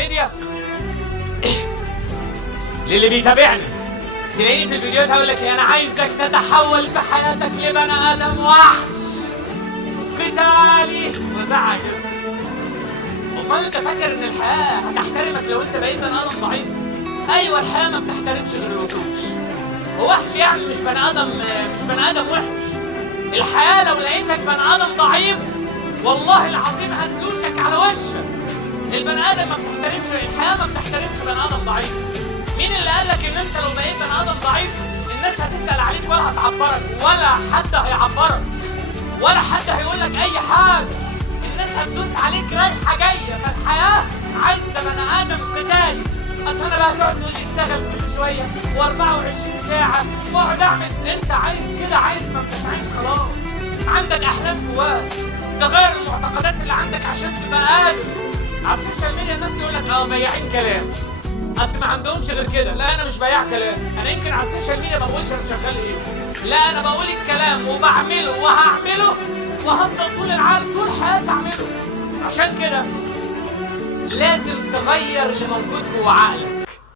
ميديا للي بيتابعني تلاقيني في الفيديوهات هقول لك انا عايزك تتحول في حياتك لبني ادم وحش قتالي وزعق كده. امال انت فاكر ان الحياه هتحترمك لو انت بقيت بني ادم ضعيف؟ ايوه الحياه ما بتحترمش غير الوحوش. ووحش يعني مش بني ادم وحش. الحياه لو لقيتك بني ادم ضعيف والله العظيم هتلوشك على وشك. البني ادم ما بتحترمش، الحياه ما بتحترمش بني ادم ضعيف. مين اللي قال لك ان انت لو بقيت بني ادم ضعيف الناس هتسال عليك ولا هتعبرك؟ ولا حد هيعبرك ولا حد هيقول لك اي حاجه. الناس هتدوس عليك رايحه جايه. فالحياه عايزه بني ادم قتالي. اصل انا بقى تقعد تقول لي اشتغل كل شويه و24 ساعه واقعد اعمل. انت عايز كده، عايز ما انتش عايز خلاص. عندك احلام جواك تغير المعتقدات اللي عندك عشان تبقى قادر. على السوشيال ميديا الناس تقول لك بياعين كلام، اصل ما عندهمش غير كده. لا انا مش بياع كلام، انا يمكن على السوشيال ميديا ما بقولش انا شغال ايه، لا انا بقول الكلام وبعمله وهعمله وهفضل طول حياتي اعمله. عشان كده لازم تغير اللي موجود جوه عقلك.